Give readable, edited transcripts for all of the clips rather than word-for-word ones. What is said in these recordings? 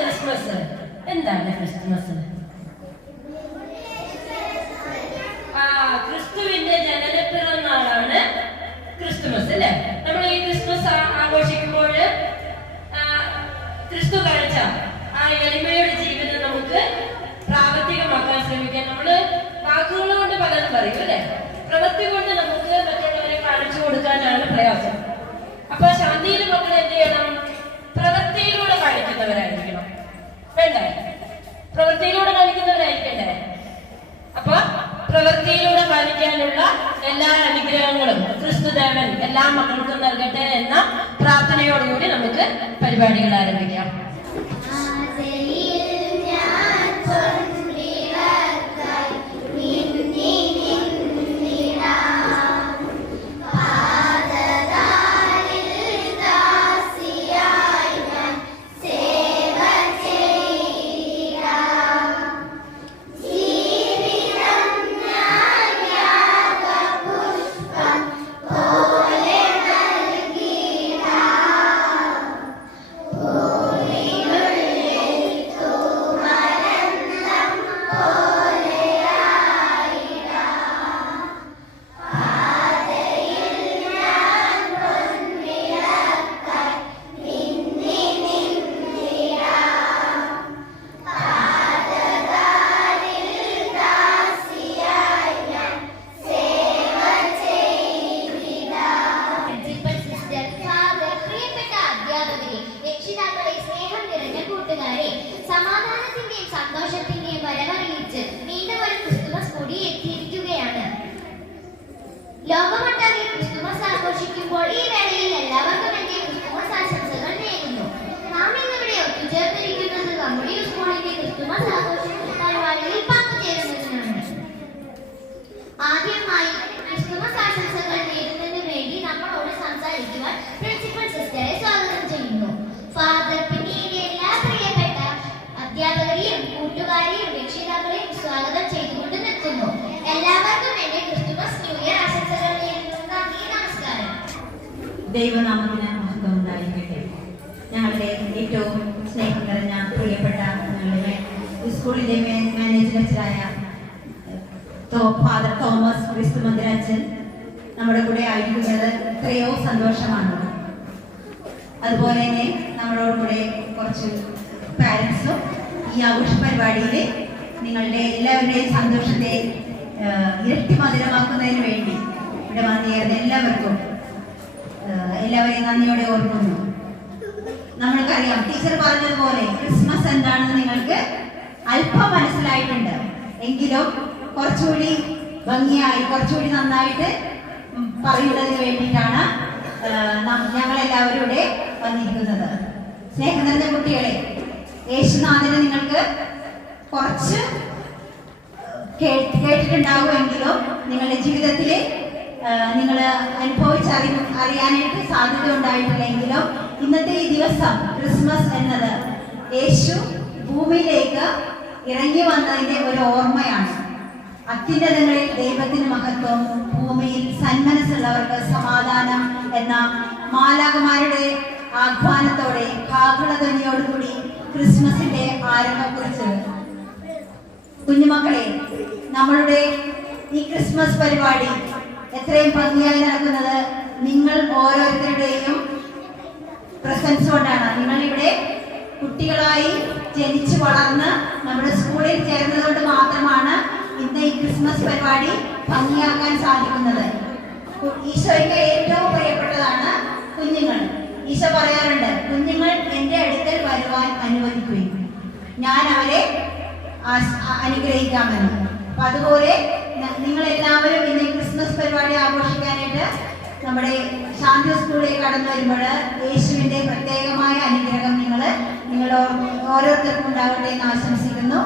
Christmas? എന്താണ് Christmas? ക്രിസ്തുവിന്റെ ജനനപ്പിറന്നാളാണ് Christmas അല്ലെ. നമ്മൾ ഈ ക്രിസ്മസ് ആഘോഷിക്കുമ്പോൾ ക്രിസ്തു കാണിച്ച ആ എളിമയുടെ ജീവിതം നമുക്ക് പ്രാവർത്തികമാക്കാൻ ശ്രമിക്കാൻ നമ്മള് വാക്കുകൾ കൊണ്ട് പലതും പറയും അല്ലെ. പ്രവൃത്തി കൊണ്ട് നമുക്ക് മറ്റുള്ളവരെ കാണിച്ചു കൊടുക്കാനാണ് പ്രയാസം. അപ്പൊ ശാന്തിയിലെ മക്കൾ എന്ത് ചെയ്യണം? പ്രവൃത്തിയിലൂടെ കാണിക്കുന്നവരായിരിക്കണം. വേണ്ടേ? പ്രവൃത്തിയിലൂടെ കാണിക്കുന്നവരായിരിക്കണ്ടേ? അപ്പൊ പ്രവൃത്തിയിലൂടെ കാണിക്കാനുള്ള എല്ലാ അനുഗ്രഹങ്ങളും ക്രിസ്തുദേവൻ എല്ലാ മക്കൾക്കും നൽകട്ടെ എന്ന പ്രാർത്ഥനയോടുകൂടി നമുക്ക് പരിപാടികൾ ആരംഭിക്കാം. സമാധാനത്തിന്റെയും സന്തോഷത്തിന്റെയും വരവറിയിച്ച് വീണ്ടും ഒരു ക്രിസ്തുമസ് കൂടി എത്തിയിരിക്കുകയാണ്. ലോകമൊട്ടാകെ ക്രിസ്തുമസ് ആഘോഷിക്കുമ്പോൾ ഈ വേളയിൽ എല്ലാവർക്കും എന്റെ ക്രിസ്തുമസ് ആശംസകൾ നേരുന്നു. നാം ഇന്നിവിടെ ഒത്തുചേർന്നിരിക്കുന്നത് നമ്മുടെ സ്കൂളിന്റെ ക്രിസ്തുമസ് ആഘോഷ പരിപാടികളിൽ പങ്കുചേരുന്നതിനാണ്. ആദ്യമായി ക്രിസ്തുമസ് ആശംസകൾ നേരുന്നതിന് വേണ്ടി നമ്മളോട് സംസാരിക്കുവാൻ പ്രിൻസിപ്പൽ സിസ്റ്ററെ സ്വാഗതം ചെയ്യുന്നു. ഫാദർ പിന്നീട് എല്ലാ പ്രിയപ്പെട്ട അധ്യാപകരെയും കൂട്ടുകാരെയും രക്ഷിതാക്കളെയും സ്വാഗതം ചെയ്തുകൊണ്ട് നിൽക്കുന്നു. എല്ലാവർക്കും എന്റെ ക്രിസ്തുമസ് ന്യൂ ഇയർ ആശംസകൾ നേരുന്നു. നന്ദി, നമസ്കാരം. ദൈവനാമത്തിന് മഹത്വം ഉണ്ടായിരിക്കട്ടെ. ഞങ്ങളുടെ ഏറ്റവും സ്നേഹം നിറഞ്ഞ പ്രിയപ്പെട്ട ഞങ്ങളുടെ സ്കൂളിലെ മാനേജ് ലെക്ചറായ ഫാദർ തോമസ് ക്രിസ്തുമന്ദിരച്ചൻ നമ്മുടെ കൂടെ ആയിരിക്കുന്നത് എത്രയോ സന്തോഷമാണ്. അതുപോലെ തന്നെ നമ്മളോട് കൂടെ കുറച്ച് പാരൻസും ഈ ആഘോഷ പരിപാടിയിൽ നിങ്ങളുടെ എല്ലാവരുടെയും സന്തോഷത്തെ ഇരട്ടി മധുരമാക്കുന്നതിന് വേണ്ടി ഇവിടെ വന്നുചേർന്ന എല്ലാവരെയും നന്ദിയോടെ ഓർക്കുന്നു. നമ്മൾക്കറിയാം, ടീച്ചർ പറഞ്ഞതുപോലെ ക്രിസ്മസ് എന്താണെന്ന് നിങ്ങൾക്ക് അല്പം മനസ്സിലായിട്ടുണ്ട്. എങ്കിലും കുറച്ചുകൂടി ഭംഗിയായി കുറച്ചുകൂടി നന്നായിട്ട് പറയുന്നതിന് വേണ്ടിയിട്ടാണ് ഞങ്ങളെല്ലാവരും ഇവിടെ വന്നിരിക്കുന്നത്. സ്നേഹം നിറഞ്ഞ കുട്ടികളെ, യേശുനാഥനെ നിങ്ങൾക്ക് കുറച്ച് കേട്ടിട്ടുണ്ടാകുമെങ്കിലും നിങ്ങളുടെ ജീവിതത്തിൽ നിങ്ങൾ അറിയാനായിട്ട് സാധ്യത ഉണ്ടായിട്ടില്ലെങ്കിലും ഇന്നത്തെ ഈ ദിവസം ക്രിസ്മസ് എന്നത് യേശു ഭൂമിയിലേക്ക് ഇറങ്ങി വന്നതിന്റെ ഒരു ഓർമ്മയാണ്. അത്യുന്നതങ്ങളിൽ ദൈവത്തിന് മഹത്വം, ഭൂമിയിൽ സന്മനസ്സുള്ളവർക്ക് സമാധാനം എന്ന മാലാഖമാരുടെ ആഹ്വാനത്തോടെ കാഹളധ്വനിയോടുകൂടി ക്രിസ്മസിന്റെ ആരംഭം കുറിച്ചത്. കുഞ്ഞുമക്കളെ, നമ്മളുടെ ഈ ക്രിസ്മസ് പരിപാടി എത്രയും ഭംഗിയായി നടക്കുന്നത് നിങ്ങൾ ഓരോരുത്തരുടെയും പ്രസൻസ് കൊണ്ടാണ്. നിങ്ങളിവിടെ കുട്ടികളായി ജനിച്ചു വളർന്ന് നമ്മുടെ സ്കൂളിൽ ചേർന്നതുകൊണ്ട് മാത്രമാണ് ഇന്ന് ഈ ക്രിസ്മസ് പരിപാടി ഭംഗിയാക്കാൻ സാധിക്കുന്നത്. ഈശോയ്ക്ക് ഏറ്റവും പ്രിയപ്പെട്ടതാണ് കുഞ്ഞുങ്ങൾ. ഈശോ പറയാറുണ്ട്, കുഞ്ഞുങ്ങൾ എൻ്റെ അടുക്കൽ വരുവാൻ അനുവദിക്കുകയും ഞാൻ അവരെ അനുഗ്രഹിക്കാമെന്ന്. അപ്പൊ അതുപോലെ നിങ്ങൾ എല്ലാവരും ഇന്ന് ക്രിസ്മസ് പരിപാടി ആഘോഷിക്കാനായിട്ട് നമ്മുടെ ശാന്തി സ്കൂളിൽ കടന്നു വരുമ്പോൾ യേശുവിന്റെ പ്രത്യേകമായ അനുഗ്രഹം നിങ്ങൾ ഓരോരുത്തർക്കും ഉണ്ടാവട്ടെ എന്ന് ആശംസിക്കുന്നു.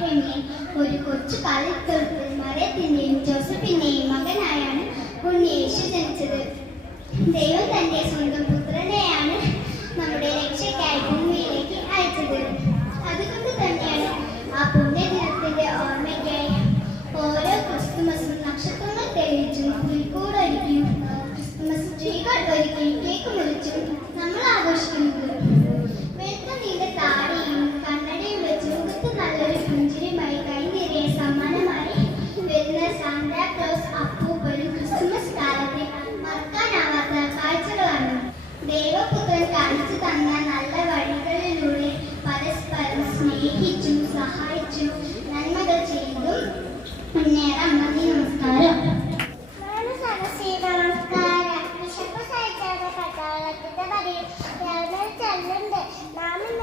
ബെത്ലഹേമിൽ ഒരു കൊച്ചു കളിത്തൊഴുത്തിൽ മറിയത്തിന്റെയും ജോസഫിന്റെയും മകനായാണ് ഉണ്ണിയേശു ജനിച്ചത്. ദൈവം തന്റെ സ്വന്തം പുത്രനെയാണ് നമ്മുടെ രക്ഷയ്ക്കായി ഭൂമിയിലേക്ക് അയച്ചത്. അതുകൊണ്ട് തന്നെയാണ് ആ പുണ്യദിനത്തിന്റെ ഓർമ്മയ്ക്കായി ഓരോ ക്രിസ്തുമസും നക്ഷത്രങ്ങൾ തെളിയിച്ചും പുൽക്കൂടൊരുക്കിയും ക്രിസ്തുമസ് ട്രീകൾ ഒരുക്കിയും കേക്ക് മുറിച്ചും നമ്മൾ ആഘോഷിക്കുന്നത്. വെളുത്ത നീണ്ട താടിയും കണ്ണടയും വെച്ച് മുഖത്ത് നല്ലൊരു പുഞ്ചിരിയുമായി കൈനിറിയ സമ്മാനമായി വരുന്ന സാന്താക്ലോസ് അപ്പൂപ്പനും ക്രിസ്തുമസ് കാലത്തെ മറക്കാനാവാത്ത കാഴ്ചകളാണ്. ദൈവപുത്രൻ കാണിച്ചു തന്ന നല്ല വഴികളിലൂടെ പരസ്പരം സ്നേഹിച്ചും സഹായിച്ചും നന്മകൾ ചെയ്തും മുന്നേറാം. നന്ദി, നമസ്കാരം. നമസ്കാരം. വിശപ്പ് സഹിച്ചാണ് പട്ടാളത്തിന്റെ നാം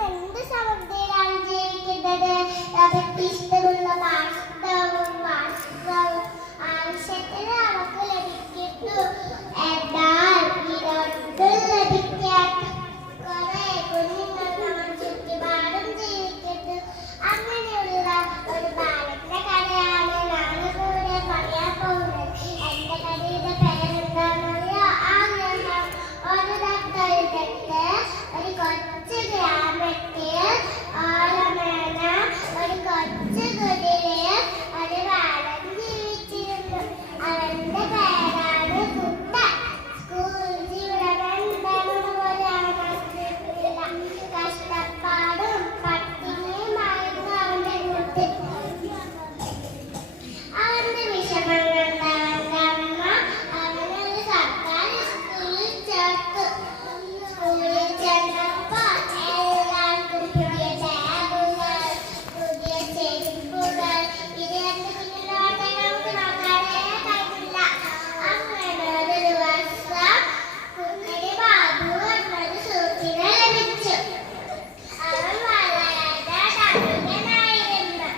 എന്ത് സമൃദ്ധിയിലാണ് ജീവിക്കുന്നത്? അവർക്ക് ഇഷ്ടമുള്ള ഭക്ഷണവും വസ്ത്രവും ആവശ്യത്തിന് അവർക്ക് ലഭിക്കുന്നു. എന്നാൽ ഇതൊട്ടും ലഭിക്കാത്ത കുറെ കുഞ്ഞുങ്ങൾ നമ്മൾ ചുറ്റുപാടും ജീവിക്കുന്നു. അങ്ങനെയുള്ള ഒരു ബാലന്റെ കഥയാണ് ഞാനിവിടെ പറയാൻ പോകുന്നത്. എന്റെ കഥയുടെ പേരെന്താണെന്നറിയോ? ആഗ്രഹം. ഒരു ദത്തത്തെ ഒരു കൊച്ചു ഗ്രാമത്തിൽ ആലമേന ഒരു കൊച്ചു കുതിരയിൽ ഒരു ബാലൻ ജീവിച്ചിരുന്നു. അവന്റെ പേരാണ് കുട്ടൻ. സ്കൂൾ ജീവിതം എന്താണെന്ന് പോലെയാണ് മനസ്സിലാക്കിയില്ല. കഷ്ടപ്പാടും പട്ടിണിയുമായിരുന്നു അവന്റെ കുട്ടി. അവന്റെ വിഷമങ്ങൾ അവന്റെ അമ്മ അവനൊരു സർക്കാർ സ്കൂളിൽ ചേർത്തു. സ്കൂളിൽ ചെന്നപ്പോൾ എല്ലാവർക്കും പുതിയ ബാഗുകൾ, പുതിയ ചെരുപ്പുകൾ, ഇത് കണ്ട് കുഞ്ഞിലോട്ടെ നമുക്ക് നോക്കാനേ കഴിഞ്ഞില്ല. അങ്ങനെ ഒരു ദിവസം കുഞ്ഞിന് ബാബു എന്നൊരു സുഹൃത്തിനെ ലഭിച്ചു. അവൻ വളരെ ധനികനായിരുന്നു.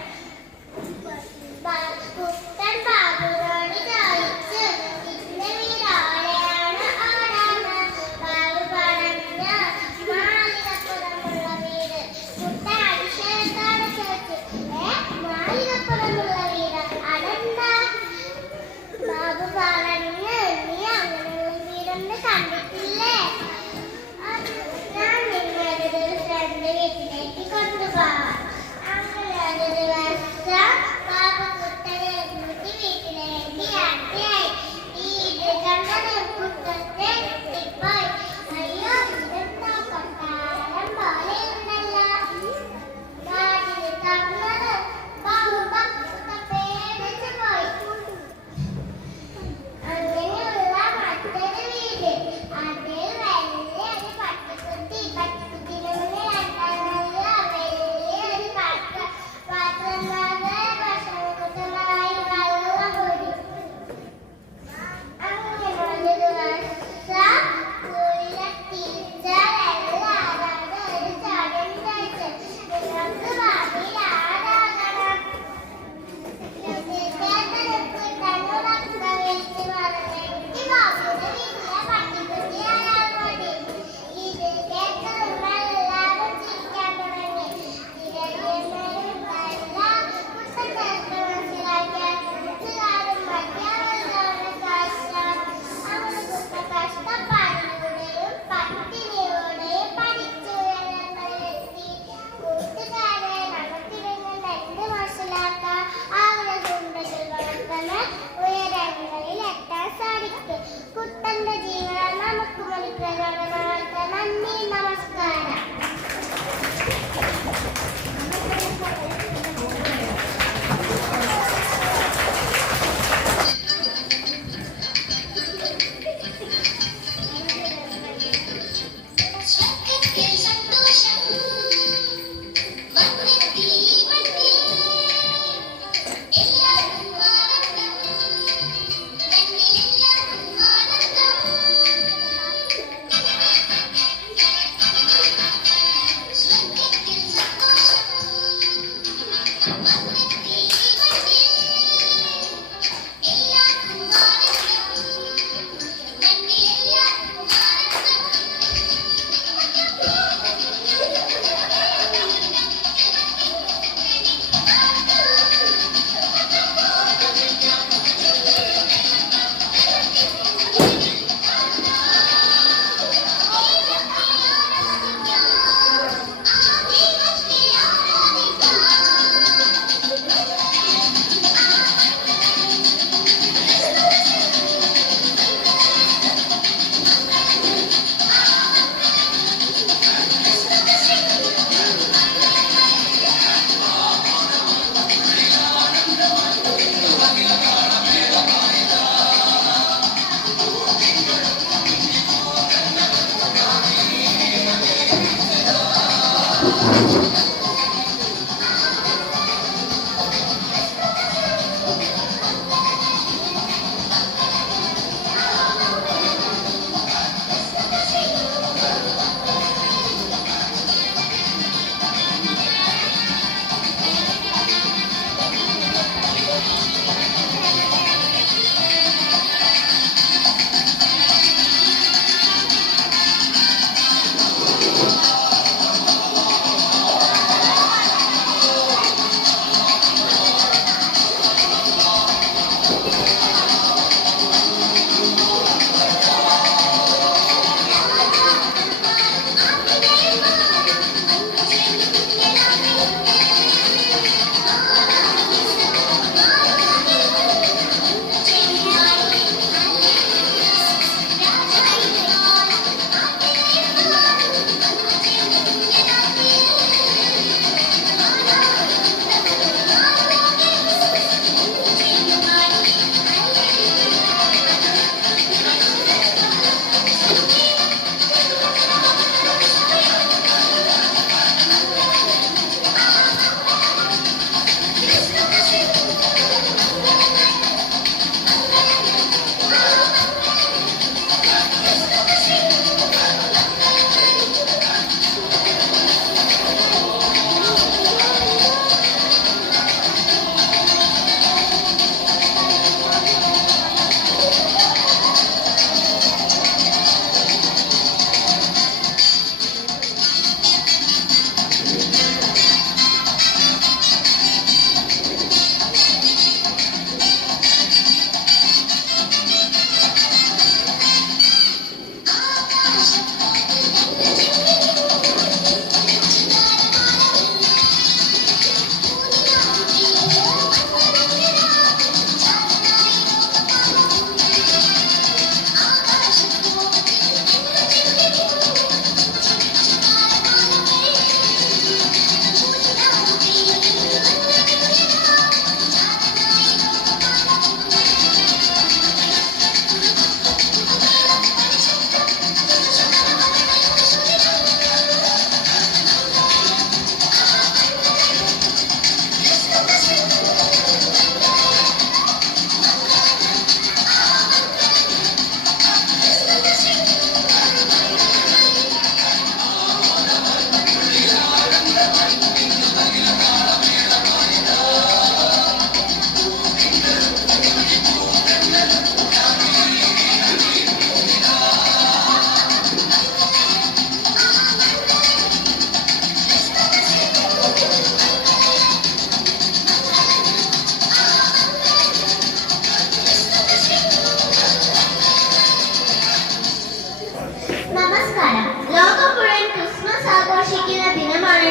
കുട്ടൻ ബാബുവിനോട് ചോദിച്ചു, "ഇന്ന് വീടാരെയാണ് ആരാണ്?" ബാബു പറഞ്ഞു, "മാളികപ്പുറമുള്ള വീട്." കുട്ടൻ അതിശയത്തോടെ ചോദിച്ചു, മാളികപ്പുറമുള്ള വീട്? അതെന്താ? ബാബു പറഞ്ഞു, "നീ അങ്ങനെയുള്ള വീടൊന്നും കണ്ടിട്ടില്ലേ? ഞാൻ നിന്നെ ഒരു ഫ്രണ്ട് വീട്ടിലേക്ക് കൊണ്ടുപോകാം." അങ്ങനെ ഒരു ദിവസം ബാബു കുട്ടനെ കൂട്ടി വീട്ടിലേക്ക് യാത്രയായി. വീട് കണ്ടത് കുട്ടത്തെ ഞെട്ടിപ്പോയി. അയ്യോ, ഇതെന്താ കൊട്ടാരം പോലെ ഉണ്ടല്ലോ. വാതിൽ തുറന്നത് ബാബു കുട്ടൻ പേടിച്ചു പോയി. അങ്ങനെ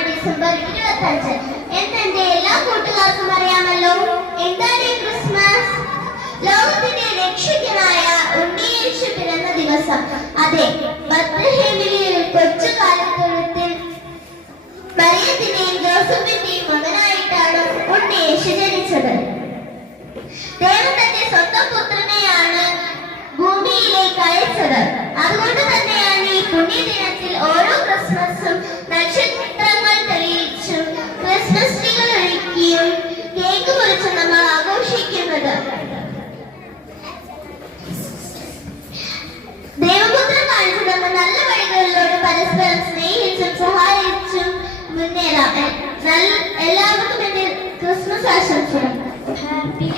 ഡിസംബർ 25. എന്റെ എല്ലാ കൂട്ടുകാർക്കും അറിയാമല്ലോ, എന്താണ് ക്രിസ്മസ്? ലോകത്തിന്റെ രക്ഷകനായ ഉണ്ണിയേശു പിറന്ന ദിവസം. അതെ, ബത്ലഹേമിലെ കൊച്ചു കാലത്തൊഴുത്തിൽ മറിയത്തിന്റെയും ജോസഫിന്റെയും മകനായിട്ടാണ് ഉണ്ണിയേശു ജനിച്ചത്. ദൈവം തന്റെ സ്വന്തം പുത്രനെയാണ് ഭൂമിയിലേക്ക് അയച്ചത്. അതുകൊണ്ട് തന്നെയാണ് ഈ പുണ്യദിനത്തിൽ ഓരോ ക്രിസ്മസും നക്ഷത്രങ്ങൾ തെളിയിച്ചും ക്രിസ്മസ് ട്രീകൾ ഒരുക്കിയും കേക്ക് മുറിച്ചും നമ്മൾ ആഘോഷിക്കുന്നത്. ദൈവപുത്രൻ കാണിച്ചു തന്ന നല്ല വഴികളിലൂടെ പരസ്പരം സ്നേഹിച്ചും സഹായിച്ചും മുന്നേറാം. എല്ലാവർക്കും എന്റെ ക്രിസ്മസ് ആശംസകൾ. ഹാപ്പി